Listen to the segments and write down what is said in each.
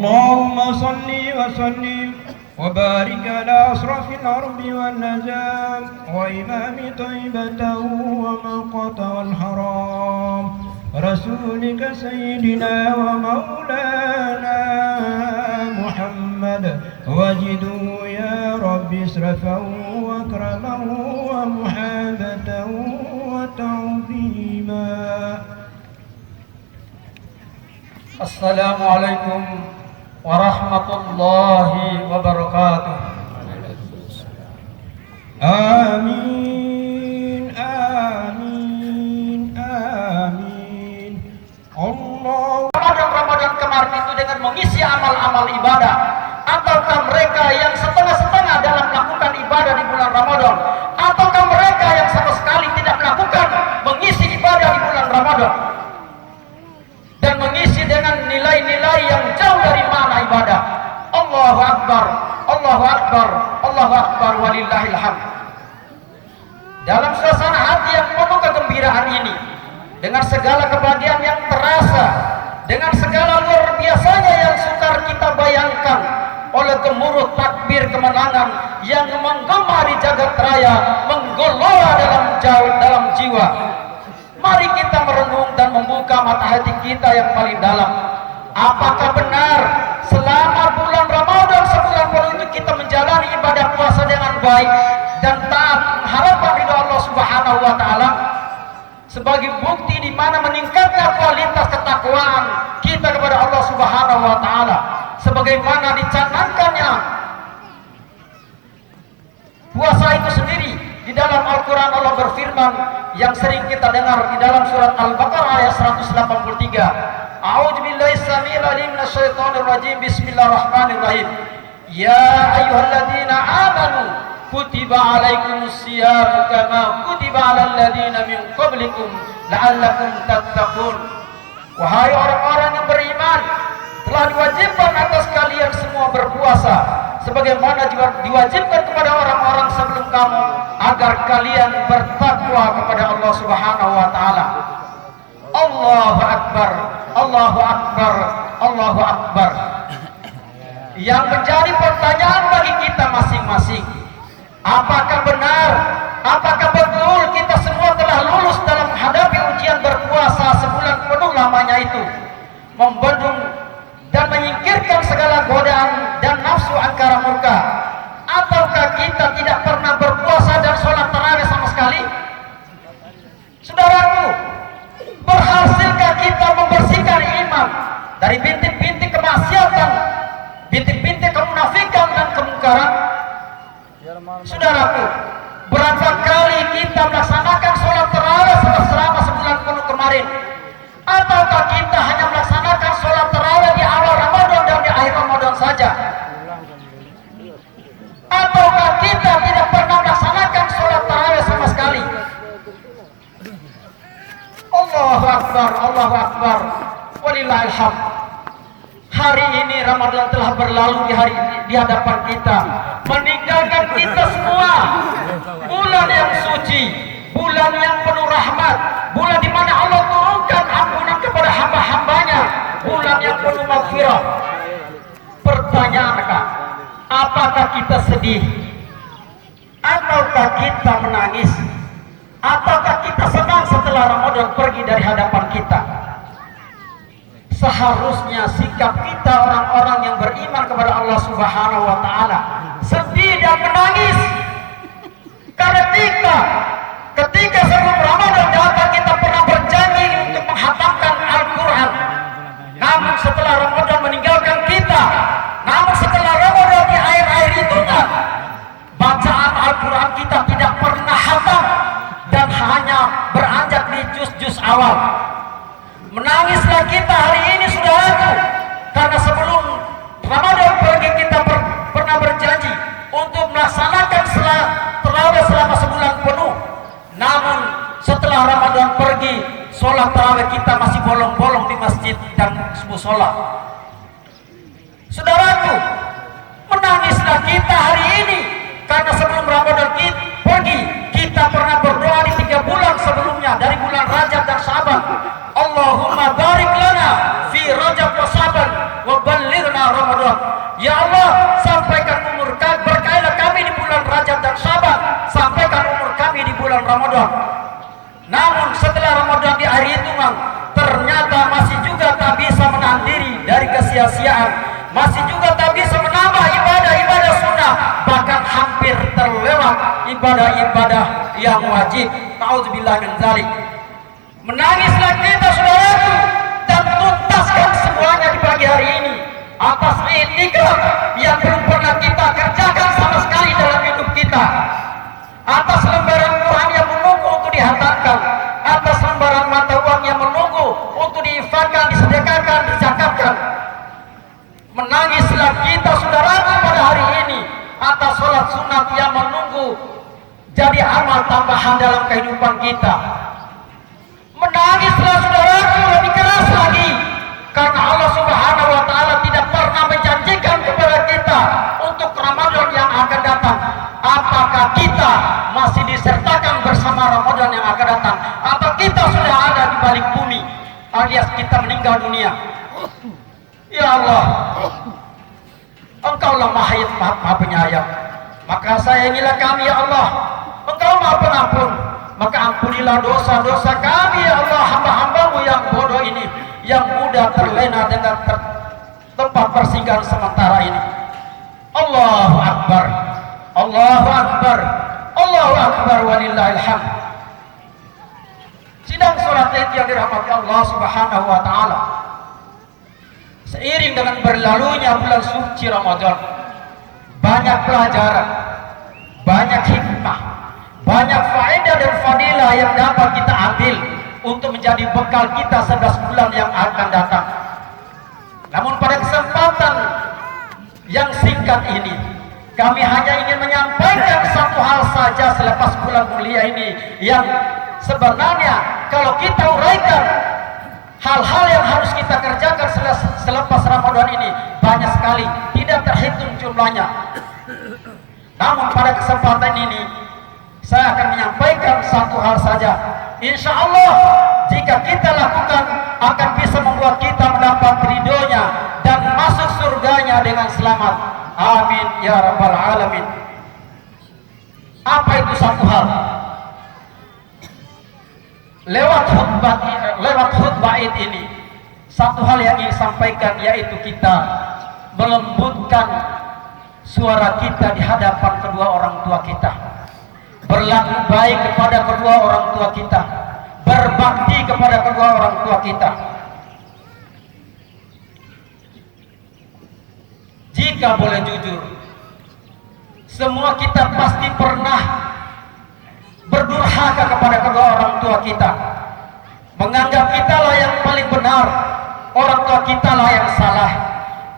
اللهم صل وسلم وبارك على أشرف الأرض والنجام وإمام طيبة ومقت والحرام رسولك سيدنا ومولانا محمد وجدوا يا رب اسرفا وأكرما ومحابة وتعظيما. Assalamualaikum warahmatullahi wabarakatuh. Amin, amin, amin. Allah. Ramadan kemarin itu dengan mengisi amal-amal ibadah, ataukah mereka yang setengah-setengah dalam melakukan ibadah di bulan Ramadan, ataukah mereka yang sama sekali tidak melakukan mengisi ibadah di bulan Ramadan dan mengisi dengan nilai-nilai yang jauh dari makna ibadah. Allahu Akbar, Allahu Akbar, Allahu Akbar, walillahil hamd. Dalam suasana hati yang penuh kegembiraan ini, dengan segala kebahagiaan yang terasa, dengan segala luar biasanya yang sukar kita bayangkan, oleh gemuruh takbir kemenangan yang menggema di jagat raya, menggelora dalam jiwa, mari kita merenung dan membuka mata hati kita yang paling dalam. Apakah benar selama bulan Ramadan sebulan penuh itu kita menjalani ibadah puasa dengan baik dan taat harapan ridha Allah Subhanahu wa taala sebagai bukti di mana meningkatnya kualitas ketakwaan kita kepada Allah Subhanahu wa taala sebagaimana dicanangkannya puasa itu sendiri. Di dalam Al-Quran Allah berfirman yang sering kita dengar di dalam surat Al-Baqarah ayat 183. A'udzubillahi samil alim minasyaitonir rajim. Bismillahirrahmanirrahim. Ya ayyuhalladzina amanu kutiba alaikumus siyam kama kutiba alal ladzina min qablikum la'allakum tattaqun. Wahai orang-orang yang beriman, telah diwajibkan atas kalian semua berpuasa sebagaimana diwajibkan kepada orang-orang sebelum kamu agar kalian bertakwa kepada Allah Subhanahu wa taala. Allahu Akbar, Allahu Akbar, Allahu Akbar. Yang menjadi pertanyaan bagi kita masing-masing, apakah benar, apakah betul kita semua telah lulus dalam menghadapi ujian berpuasa sebulan penuh lamanya itu, membendung dan menyingkirkan segala godaan dan nafsu angkara murka, ataukah kita tidak pernah berpuasa dan sholat tarawih sama sekali? Saudaraku, berhasilkah kita membersihkan iman dari bintik-bintik kemaksiatan, bintik-bintik kemunafikan dan kemungkaran? Saudaraku, berapa kali kita melaksanakan sholat tarawih selama sebulan penuh kemarin? Ataukah kita hanya melaksanakan sholat tarawih di awal Ramadan dan di akhir Ramadan saja? Ataukah kita tidak pernah melaksanakan sholat tarawih sama sekali? Allahu Akbar, Allahu Akbar, walillahil hamd. Hari ini Ramadan telah berlalu di hadapan kita, meninggalkan kita semua. Bulan yang suci, bulan yang penuh rahmat, bulan di mana Allah turunkan ampunan kepada hamba-hambanya, bulan yang penuh maghfirah. Pertanyaankah, apakah kita sedih? Ataukah kita menangis? Ataukah kita senang setelah Ramadan pergi dari hadapan kita? Seharusnya sikap kita orang-orang yang beriman kepada Allah Subhanahu wa taala sedih dan menangis. Karena ketika sebelum Ramadan datang kita pernah berjanji untuk menghatamkan Al-Quran. Namun setelah Ramadan meninggalkan kita, namun setelah Ramadan di akhir-akhir itu bacaan Al-Quran kita tidak pernah hatam dan hanya beranjak di juz-juz awal. Menangislah kita hari ini saudaraku, karena sebelum Ramadan pergi kita pernah berjanji untuk melaksanakan tarawih selama sebulan penuh. Namun setelah Ramadan pergi, sholat tarawih kita masih bolong-bolong di masjid dan musola. Saudaraku, menangislah kita hari ini karena sebelum Ramadan pergi kita pernah berdoa di 3 bulan sebelumnya, dari bulan Rajab dan Syaban. Allahumma barik lana fi Rajab wa Syaban wa ballighna masih juga tak bisa menambah ibadah-ibadah sunnah, bahkan hampir terlewat ibadah-ibadah yang wajib. Nauzubillah min dzalik. Menangislah kita saudaraku dan tuntaskan semuanya di pagi hari ini atas itikaf yang belum pernah kita kerjakan sama sekali dalam hidup kita, atas lembaran Quran yang menunggu untuk dihantarkan, atas lembaran mata uang yang menunggu untuk diinfakkan, disedekahkan, dizakatkan. Menangislah kita saudaraku pada hari ini atas sholat sunat yang menunggu jadi amal tambahan dalam kehidupan kita. Menangislah saudaraku lebih keras lagi, karena Allah Subhanahu wa Ta'ala tidak pernah menjanjikan kepada kita untuk Ramadan yang akan datang. Apakah kita masih disertakan bersama Ramadan yang akan datang, atau kita sudah ada di balik bumi alias kita meninggal dunia? Ya Allah, Engkaulah Maha Penyayang, maka sayangilah kami ya Allah. Engkau Maha Pengampun, maka ampunilah dosa-dosa kami ya Allah, hamba-hambamu yang bodoh ini, yang mudah terlena dengan tempat persinggahan sementara ini. Allahu Akbar, Allahu Akbar, Allahu Akbar, walillahil hamd. Sidang sholat Id yang dirahmati Allah Subhanahu wa Ta'ala, seiring dengan berlalunya bulan suci Ramadan, banyak pelajaran, banyak hikmah, banyak faedah dan fadilah yang dapat kita ambil untuk menjadi bekal kita 11 bulan yang akan datang. Namun pada kesempatan yang singkat ini, kami hanya ingin menyampaikan satu hal saja selepas bulan mulia ini, yang sebenarnya kalau kita uraikan hal-hal yang harus kita kerjakan selepas Ramadan ini banyak sekali, tidak terhitung jumlahnya. Namun pada kesempatan ini saya akan menyampaikan satu hal saja. Insya Allah jika kita lakukan akan bisa membuat kita mendapat ridhonya dan masuk surganya dengan selamat. Amin ya rabbal alamin. Apa itu satu hal? Lewat khutbah Id ini, satu hal yang ingin sampaikan, yaitu kita melembutkan suara kita di hadapan kedua orang tua kita, berlaku baik kepada kedua orang tua kita, berbakti kepada kedua orang tua kita. Jika boleh jujur, semua kita pasti pernah berdurhaka kepada kedua orang tua kita, menganggap kita lah yang paling benar, orang tua kita lah yang salah,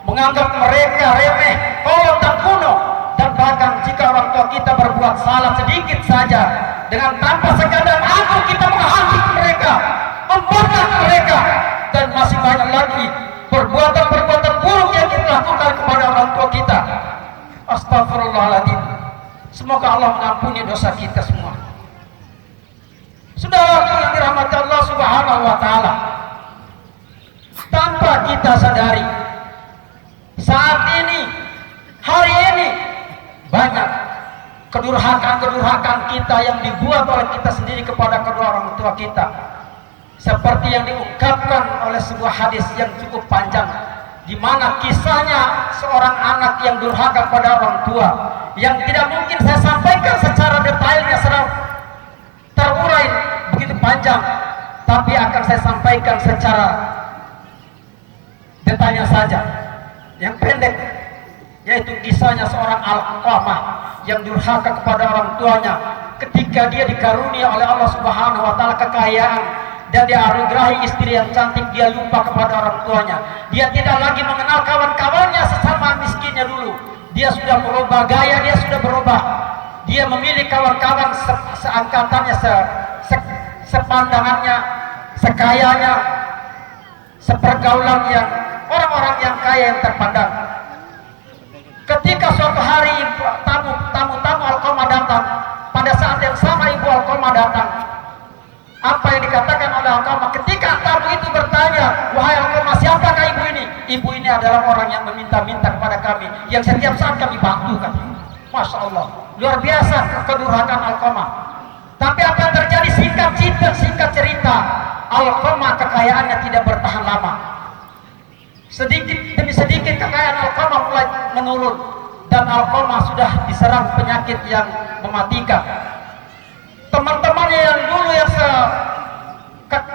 menganggap mereka remeh, kolot dan kuno, dan bahkan jika orang tua kita berbuat salah sedikit saja, dengan tanpa sekadar aku kita menghakimi mereka, membentak mereka, dan masih banyak lagi perbuatan-perbuatan buruk yang kita lakukan kepada orang tua kita. Astagfirullahaladzim. Semoga Allah mengampuni dosa kita semua. Saudara yang dirahmati Allah Subhanahu wa Ta'ala, tanpa kita sadari, saat ini, hari ini, banyak kedurhakaan kita yang dibuat oleh kita sendiri kepada kedua orang tua kita, seperti yang diungkapkan oleh sebuah hadis yang cukup panjang, di mana kisahnya seorang anak yang durhaka pada orang tua, yang tidak mungkin saya sampaikan secara detailnya, secara terurai begitu panjang, tapi akan saya sampaikan secara detailnya saja, yang pendek, yaitu kisahnya seorang Alqamah yang durhaka kepada orang tuanya ketika dia dikarunia oleh Allah Subhanahu wa Ta'ala kekayaan dan dianugerahi istri yang cantik. Dia lupa kepada orang tuanya, dia tidak lagi mengenal kawan-kawannya sesama miskinnya dulu. Dia sudah berubah gaya, dia sudah berubah, dia memilih kawan-kawan seangkatannya, sepandangannya, sekayanya, sepergaulan yang orang-orang yang kaya yang terpandang. Ketika suatu hari tamu Alqamah datang, pada saat yang sama ibu Alqamah datang, apa yang dikatakan oleh Alqamah ketika tamu itu bertanya, wahai Alqamah, siapakah ibu ini? Ibu ini adalah orang yang meminta-minta kepada kami, yang setiap saat kami bantu kan. Masya Allah, luar biasa kedurhakaan Alqamah. Tapi apa yang terjadi? Singkat cerita, Alqamah kekayaannya tidak bertahan lama. Sedikit demi sedikit kekayaan Alqamah mulai menurun dan Alqamah sudah diserang penyakit yang mematikan. Teman-temannya yang dulu yang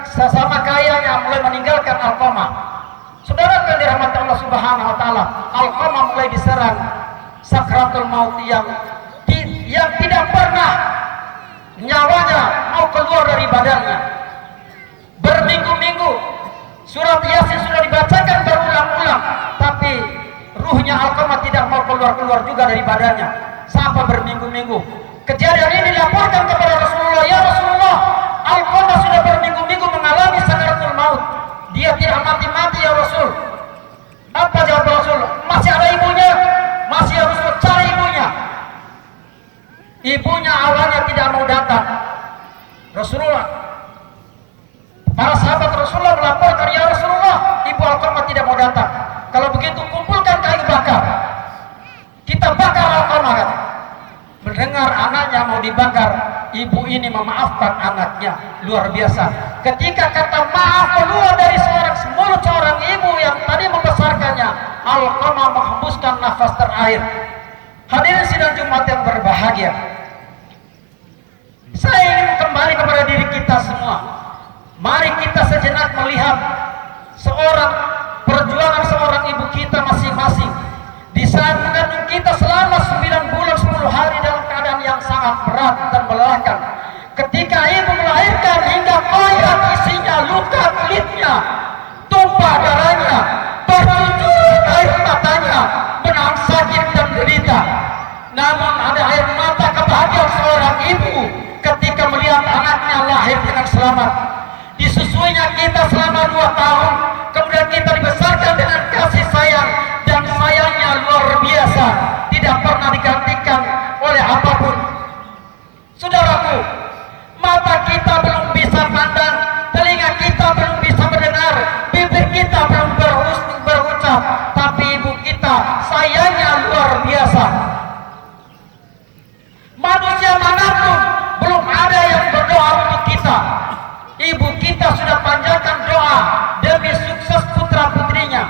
sesama kayanya mulai meninggalkan Alqamah. Saudara yang dirahmati Allah Subhanahu wa taala, Alqamah mulai diserang sakratul maut yang tidak pernah nyawanya mau keluar dari badannya. Berminggu-minggu surat Yasin sudah dibacakan berulang-ulang, tapi ruhnya Alqamah tidak mau keluar-keluar juga dari badannya sampai berminggu-minggu. Kejadian ini dilaporkan kepada Rasulullah, ya Rasulullah, Alqamah sudah berminggu-minggu mengalami sakaratul maut. Dia tidak mati-mati ya Rasul. Apa jawab Rasul? Masih ada ibunya, masih harus mencari ibunya. Ibunya awalnya tidak mau datang. Rasulullah, para sahabat Rasulullah melaporkan, ya Rasulullah, ibu Alqamah tidak mau datang. Kalau begitu kumpulkan kayu bakar, kita bakar Alqamah. Mendengar anaknya mau dibakar, ibu ini memaafkan anaknya. Luar biasa. Ketika kata maaf keluar dari mulut seorang ibu yang tadi membesarkannya, Alqamah menghembuskan nafas terakhir. Hadirin sidang Jumat yang berbahagia, saya ingin kembali kepada diri kita semua. Mari kita sejenak melihat perjuangan seorang ibu kita masing-masing di saat mengandung kita selama 9 bulan 10 hari dalam keadaan yang sangat berat dan melelahkan. Ketika ibu melahirkan hingga mayat isinya luka kulitnya, tumpah darahnya, bercucuran air matanya, menahan sakit dan derita. Namun ada air mata kebahagiaan seorang ibu ketika melihat anaknya lahir dengan selamat. Disusuinya kita selama 2 tahun, kemudian kita dibesarkan dengan kasih sayang, dan sayangnya luar biasa, tidak pernah digantikan oleh apapun. Saudaraku, mata kita belum bisa pandang, telinga kita belum bisa mendengar, bibir kita belum berucap, tapi ibu kita sayangnya luar biasa. Manusia manapun belum ada yang berdoa untuk kita. Ibu kita sudah panjatkan doa demi sukses putra putrinya.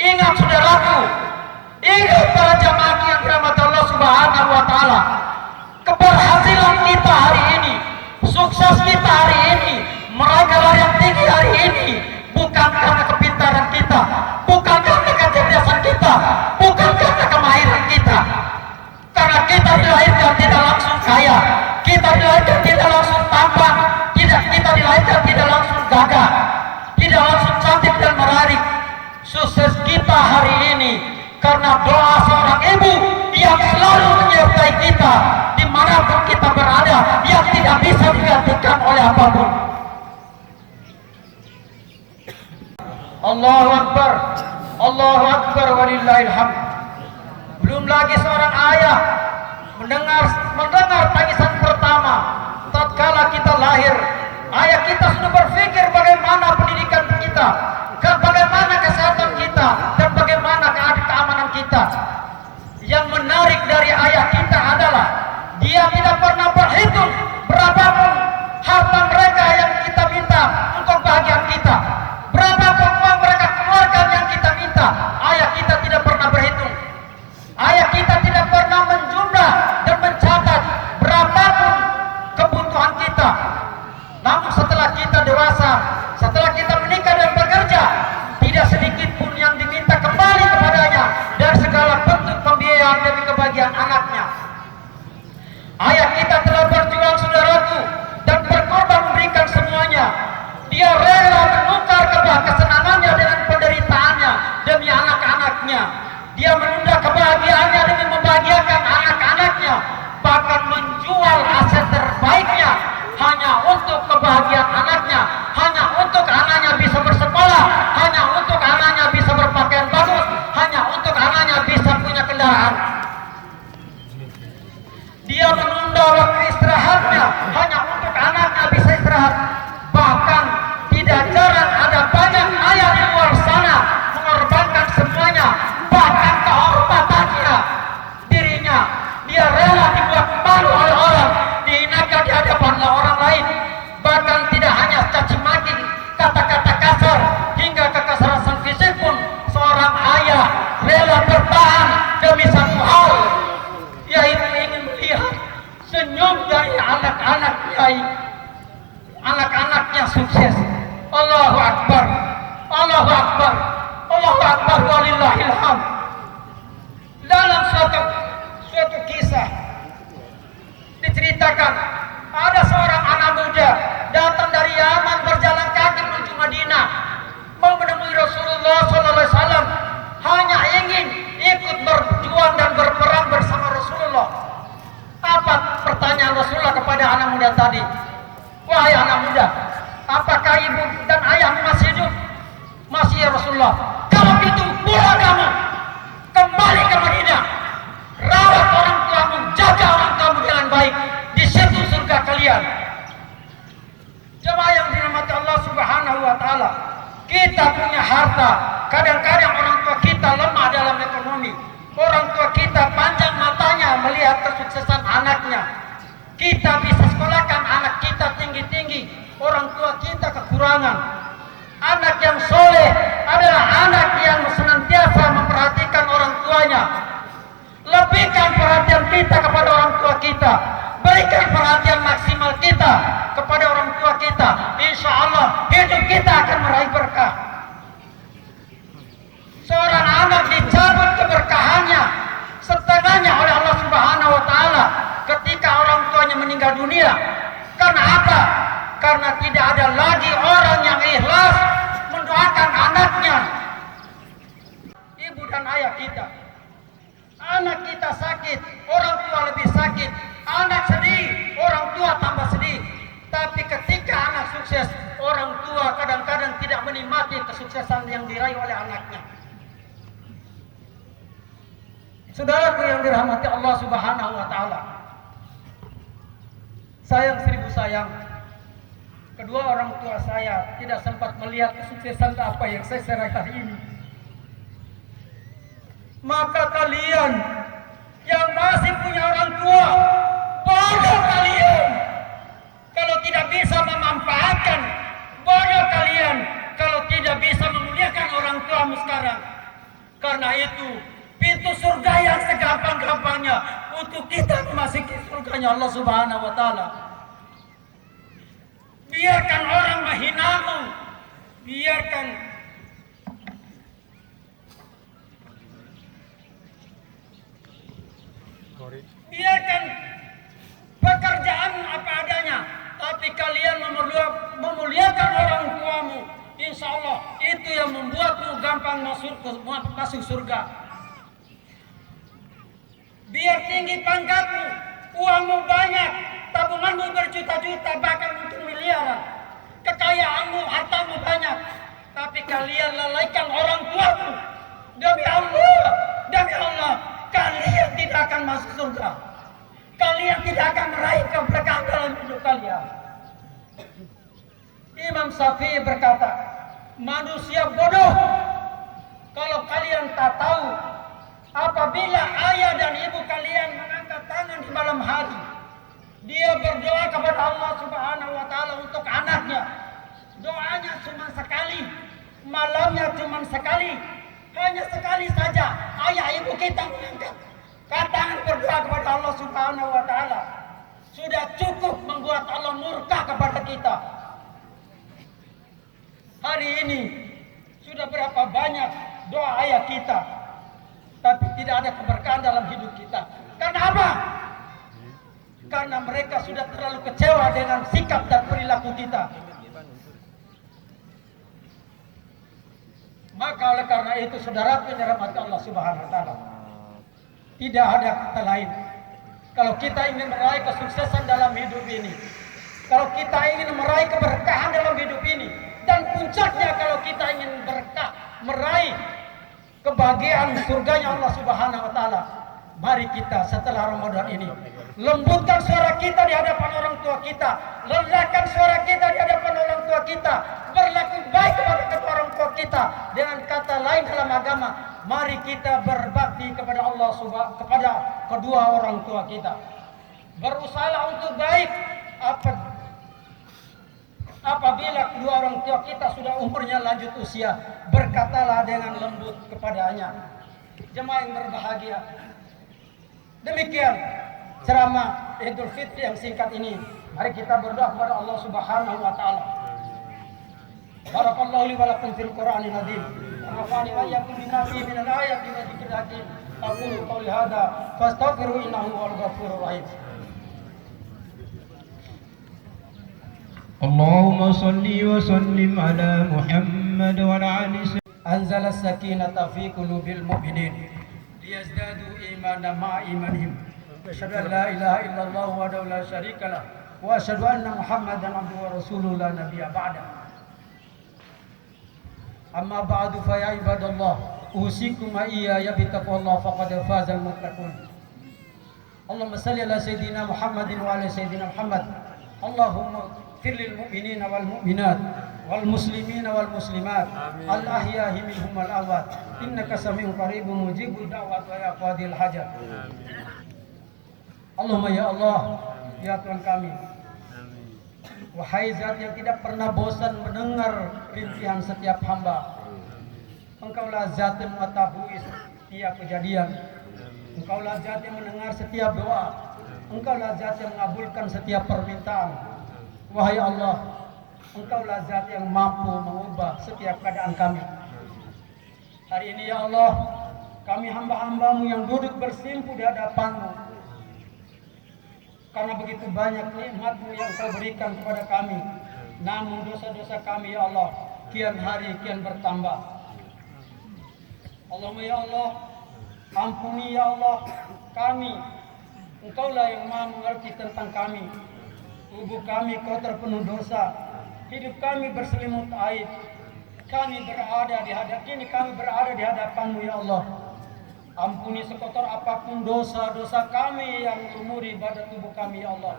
Ingat saudaraku, ingat para jamaah yang dirahmati Allah Subhanahu wa taala, keberhasilan kita hari ini, sukses kita hari ini, meraih gelar yang tinggi hari ini, bukan karena kepintaran kita, bukan karena kecerdasan kita, bukan karena kemahiran kita. Karena kita dilahirkan tidak langsung kaya, kita dilahirkan tidak langsung tampan, kita dilahirkan tidak langsung gagah, tidak langsung cantik dan menarik. Sukses kita hari ini karena doa seorang ibu yang selalu menyertai kita dimanapun kita berada, yang tidak bisa digantikan oleh apapun. Allahu Akbar, Allahu Akbar walillahil hamd. Belum lagi seorang ayah mendengar tangisan pertama tatkala kita lahir. Ayah kita sudah berpikir bagaimana pendidikan kita, bagaimana kesehatan kita, dan bagaimana keamanan kita. Yang menarik dari ayah kita adalah dia tidak pernah berhitung berapapun harta mereka yang kita minta untuk bahagian kita, berapapun uang mereka keluarkan yang kita minta. Ayah kita tidak pernah berhitung. Ayah kita tidak pernah menjumlah dan mencatat berapapun kebutuhan kita. Namun setelah kita dewasa, setelah kita menikah dan bekerja, tidak sedikit pun yang diminta kembali kepadanya dari segala bentuk pembiayaan demi kebahagiaan anaknya. Ayah kita telah berjuang saudaraku dan berkorban memberikan semuanya. Dia rela menukar kesenangannya dengan penderitaannya demi anak-anaknya. Dia menunda kebahagiaannya demi membahagiakan anak-anaknya, bahkan menjual aset terbaiknya hanya untuk kebahagiaan anaknya, hanya untuk anaknya bisa bersekolah, hanya untuk anaknya bisa berpakaian bagus, hanya untuk anaknya bisa punya kendaraan. Dia menunda waktu istirahatnya hanya untuk anaknya bisa istirahat. Bahkan tidak jarang ada banyak ayah di luar sana mengorbankan semuanya, bahkan kehormatannya, dirinya muda tadi, wahai anak muda, apakah ibu dan ayahmu masih hidup? Masih ya Rasulullah. Kalau gitu pulang kamu, kembali ke Madinah, rawat orang tuamu, jaga orang tuamu dengan baik, di situ surga kalian. Jemaah yang dirahmati Allah Subhanahu wa taala, kita punya harta, kadang-kadang orang tua kita lemah dalam ekonomi. Orang tua kita panjang matanya melihat kesuksesan anaknya. Kita bisa sekolahkan anak kita tinggi-tinggi, orang tua kita kekurangan. Anak yang soleh adalah anak yang senantiasa memperhatikan orang tuanya. Lebihkan perhatian kita kepada orang tua kita, berikan perhatian maksimal kita kepada orang tua kita. Insya Allah hidup kita akan meraih berkah. Seorang anak dicabut keberkahannya setengahnya oleh Allah Subhanahu wa taala ketika orang tuanya meninggal dunia. Karena apa? Karena tidak ada lagi orang yang ikhlas mendoakan anaknya. Ibu dan ayah kita. Anak kita sakit, orang tua lebih sakit. Anak sedih, orang tua tambah sedih. Tapi ketika anak sukses, orang tua kadang-kadang tidak menikmati kesuksesan yang diraih oleh anaknya. Saudaraku yang dirahmati Allah Subhanahu wa taala. Sayang seribu sayang. Kedua orang tua saya tidak sempat melihat kesuksesan apa yang saya raih hari ini. Maka kalian yang masih punya orang tua, bodoh kalian kalau tidak bisa memanfaatkan, bodoh kalian kalau tidak bisa memuliakan orang tuamu sekarang. Karena itu pintu surga yang segampang-gampangnya untuk kita memasuki surganya Allah Subhanahu wa taala. Biarkan orang menghinamu, biarkan pekerjaan apa adanya, tapi kalian memuliakan orang tuamu. Insya Allah itu yang membuatmu gampang masuk surga. Biar tinggi pangkatmu, uangmu banyak, tabunganmu berjuta-juta, bahkan untuk miliaran, kekayaanmu, hartamu banyak, tapi kalian lalaikan orang tuamu. Demi Allah, kalian tidak akan masuk surga. Kalian tidak akan meraih keberkahan dalam hidup kalian. Imam Syafi'i berkata, manusia bodoh kalau kalian tak tahu apabila ayah dan ibu kalian mengangkat tangan di malam hari, dia berdoa kepada Allah Subhanahu wa taala untuk anaknya. Doanya cuma sekali, malamnya cuma sekali, hanya sekali saja ayah ibu kita mengangkat tangan berdoa kepada Allah Subhanahu wa taala. Sudah cukup membuat Allah murka kepada kita. Hari ini sudah berapa banyak doa ayah kita, tapi tidak ada keberkahan dalam hidup kita. Karena apa? Karena mereka sudah terlalu kecewa dengan sikap dan perilaku kita. Maka oleh karena itu saudaraku yang dirahmati Allah Subhanahu wa taala, tidak ada kata lain. Kalau kita ingin meraih kesuksesan dalam hidup ini, kalau kita ingin meraih keberkahan dalam hidup ini, dan puncaknya kalau kita ingin berkah, meraih kebahagiaan surganya Allah Subhanahu wa taala, mari kita setelah Ramadan ini lembutkan suara kita di hadapan orang tua kita, lelahkan suara kita di hadapan orang tua kita, berlaku baik kepada kedua orang tua kita. Dengan kata lain dalam agama, mari kita berbakti kepada Allah kepada kedua orang tua kita. Berusaha untuk baik apabila kedua orang tua kita sudah umurnya lanjut usia, berkatalah dengan lembut kepadanya. Jemaah yang berbahagia, demikian ceramah Idul Fitri yang singkat ini. Mari kita berdoa kepada Allah Subhanahu wa taala. Barakallahu li wa lakum fil Qur'anil azim. Wa nafa'ani wa iyyakum bima fihi min al-ayati wa dzikril hakim. Aqulu qawli hadza fastaghfiru innahu huwal ghafurur rahim. اللهم صل وسلم على محمد وعلى آله أنزل السكينة في قلوب المؤمنين ليزدادوا إيمانا مع إيمانهم. أشهد أن لا إله إلا الله وحده لا شريك له wa asyhadu anna Muhammadan abduhu wa rasuluhu la nabiyya ba'da. Amma ba'du fa ya ibadallah, usikum wa iyaya bi taqwallah faqad fazal muttaqun. Allahumma salli ala sayyidina Muhammadin wa ala sayyidina Muhammad. Allahumma fir lil mu'minina wal mu'minat wal muslimina wal muslimat al ahya'i minhum wal amwat innaka sami'un qaribun mujibud da'wat wa ya qadil hajat. Allahumma ya Allah, ya Tuhan kami, wahai Zat yang tidak pernah bosan mendengar rintihan setiap hamba, Engkaulah Zat yang mengetahui setiap kejadian, Engkaulah Zat yang mendengar setiap doa, Engkaulah Zat yang mengabulkan setiap permintaan. Wahai Allah, Engkaulah Zat yang mampu mengubah setiap keadaan kami. Hari ini ya Allah, kami hamba-hambamu yang duduk bersimpu di hadapan-Mu, karena begitu banyak nikmat-Mu yang Kau berikan kepada kami, namun dosa-dosa kami ya Allah kian hari kian bertambah. Allahumma ya Allah, ampuni ya Allah kami. Engkaulah yang maha mengerti tentang kami. Tubuh kami kotor penuh dosa, hidup kami berselimut aib. Kini kami berada di hadapan-Mu ya Allah. Ampuni sekotor apapun dosa-dosa kami yang melumuri badan tubuh kami ya Allah.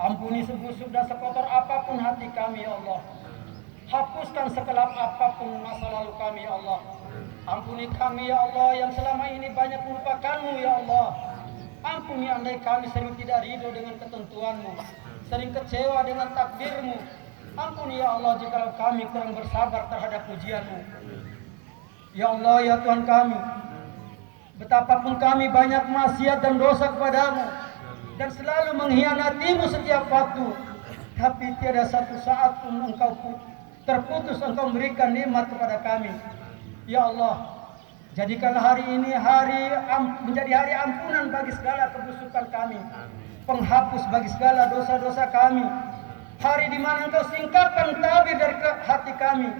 Ampuni sebusuk dan sekotor apapun hati kami ya Allah. Hapuskan sekelap apapun masa lalu kami ya Allah. Ampuni kami ya Allah yang selama ini banyak melupakan-Mu ya Allah. Ampuni andai kami sering tidak ridho dengan ketentuan-Mu, sering kecewa dengan takdir-Mu. Ampuni ya Allah jika kami kurang bersabar terhadap pujian-Mu. Ya Allah ya Tuhan kami, betapapun kami banyak maksiat dan dosa kepada-Mu dan selalu mengkhianati-Mu setiap waktu, tapi tiada satu saat pun Engkau terputus Engkau memberikan nikmat kepada kami. Ya Allah, jadikanlah hari ini menjadi hari ampunan bagi segala kebusukan kami, penghapus bagi segala dosa-dosa kami. Hari di mana Engkau singkapkan tabir dari hati kami,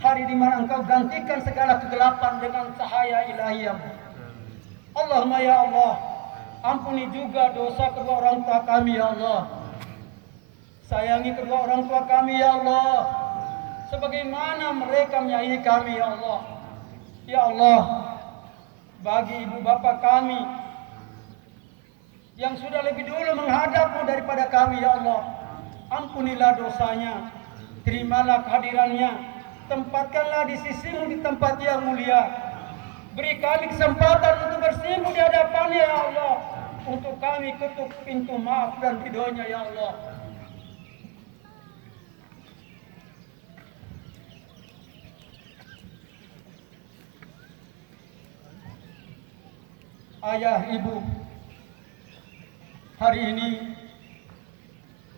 hari di mana Engkau gantikan segala kegelapan dengan cahaya ilahiyah-Mu. Allahumma ya Allah, ampuni juga dosa kedua orang tua kami ya Allah. Sayangi kedua orang tua kami ya Allah, sebagaimana mereka menyayangi kami ya Allah. Ya Allah, bagi ibu bapa kami yang sudah lebih dulu menghadap-Mu daripada kami ya Allah, ampunilah dosanya, terimalah kehadirannya, tempatkanlah di sisi-Mu di tempat yang mulia. Beri kami kesempatan untuk bersimpuh di hadapan-Nya ya Allah, untuk kami ketuk pintu maaf dan ridho-Nya ya Allah. Ayah, Ibu, hari ini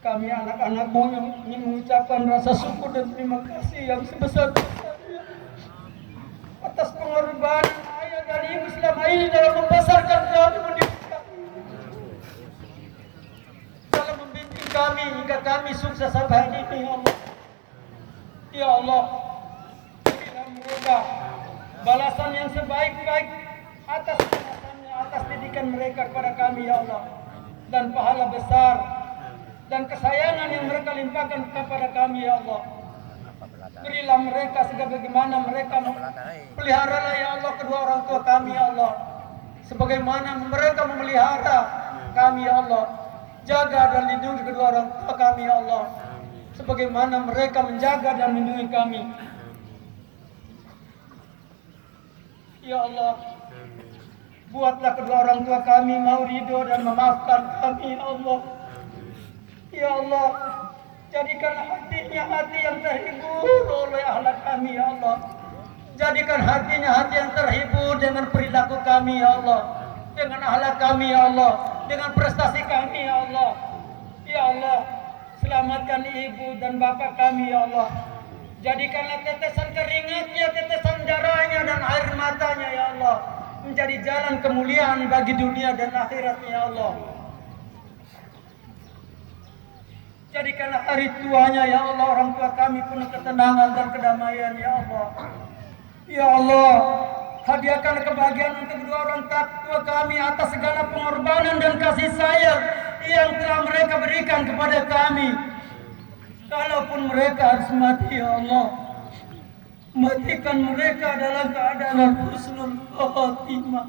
kami anak-anak-Mu ingin mengucapkan rasa syukur dan terima kasih yang sebesar-besarnya atas pengorbanan ayah dan ibu selama ini dalam membesarkan kami, mendidik kami, dalam membimbing kami hingga kami sukses sampai hari ini ya Allah. Ya Allah, berilah mereka balasan yang sebaik-baik atas balasannya, atas didikan mereka kepada kami ya Allah, dan pahala besar dan kesayangan yang mereka limpahkan kepada kami ya Allah. Berilah mereka sebagaimana mereka peliharalah ya Allah kedua orang tua kami ya Allah, sebagaimana mereka memelihara kami ya Allah. Jaga dan lindungi kedua orang tua kami ya Allah, sebagaimana mereka menjaga dan melindungi kami ya Allah. Buatlah kedua orang tua kami mau ridho dan memaafkan kami ya Allah. Ya Allah, jadikanlah hatinya hati yang terhibur oleh akhlak kami ya Allah. Jadikan hatinya hati yang terhibur dengan perilaku kami ya Allah, dengan akhlak kami ya Allah, dengan prestasi kami ya Allah. Ya Allah, selamatkan ibu dan bapak kami ya Allah. Jadikanlah tetesan keringatnya, tetesan darahnya dan air matanya ya Allah menjadi jalan kemuliaan bagi dunia dan akhirat ya Allah. Jadikanlah hari tuanya ya Allah orang tua kami penuh ketenangan dan kedamaian ya Allah. Ya Allah, hadiahkan kebahagiaan untuk kedua orang tua kami atas segala pengorbanan dan kasih sayang yang telah mereka berikan berikan kepada kami. Kalaupun mereka harus mati, ya Allah, matikan mereka dalam keadaan husnul khatimah.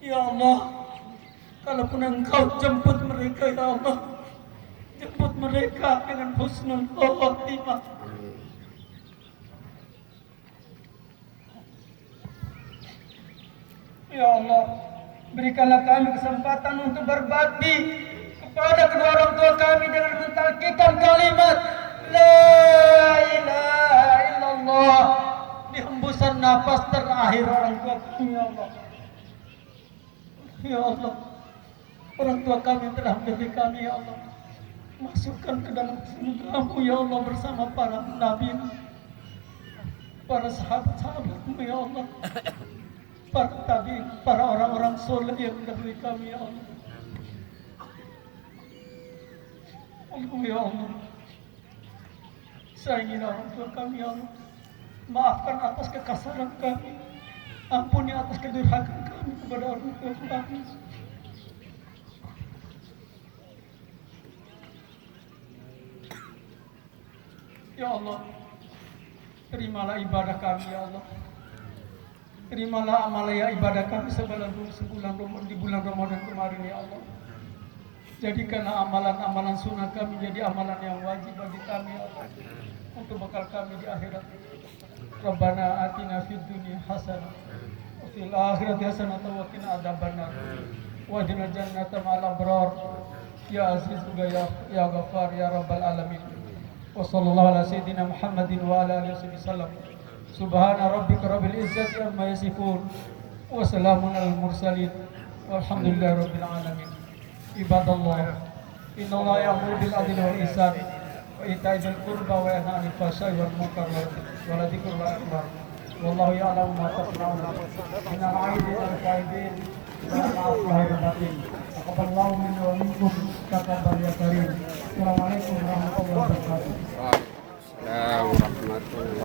Ya Allah, kalaupun Engkau jemput mereka, ya Allah, jemput mereka dengan husnul khatimah. Ya Allah, berikanlah kami kesempatan untuk berbakti kepada kedua orang tua kami dengan mentalkikan kalimat La ilaha illallah di hembusan nafas terakhir orang tua kami, ya Allah. Ya Allah, orang tua kami telah mendidik kami, ya Allah. Masukkan ke dalam surga-Mu, ya Allah, bersama para nabi, para sahabat-sahabat-Mu, ya Allah, para tabi'in, para orang-orang soleh yang mendahului kami, ya Allah. Ya Allah, sayangi orang tua kami, ya Allah. Maafkan atas kekasaran kami, ampuni atas kedurhakaan kami kepada orang tua kami. Ya Allah, terimalah ibadah kami, ya Allah. Terimalah amalaya ibadah kami di bulan Ramadan kemarin, ya Allah. Jadikanlah amalan-amalan sunnah kami jadi amalan yang wajib bagi kami, ya Allah, untuk bekal kami di akhirat. Rabbana atina fid dunya hasanah wa fil akhirati hasanah wa qina adzabannar. Waj'alna jannata ma'al abrar. Ya Aziz ya Ghaffar ya Rabbal alamin. Wa sallallahu ala sayyidina Muhammadin wa ala alihi wasallam. Subhana rabbika rabbil izzati amma yasifun wa salamun alal mursalin walhamdulillahi rabbil alamin. Ibadallah, innallaha ya'muru bil adli wal ihsan wa ita'i dzil qurba wa yanha 'anil fahsya'i wal munkar wa la dzikrullahi akbar. Wallahu ya'lamu ma tasna'un. Innal 'aidin wal qaidin wa al-aflahi batin. Taqabbalallahu minna wa minkum taqabbal ya karim. Assalamualaikum warahmatullahi wabarakatuh.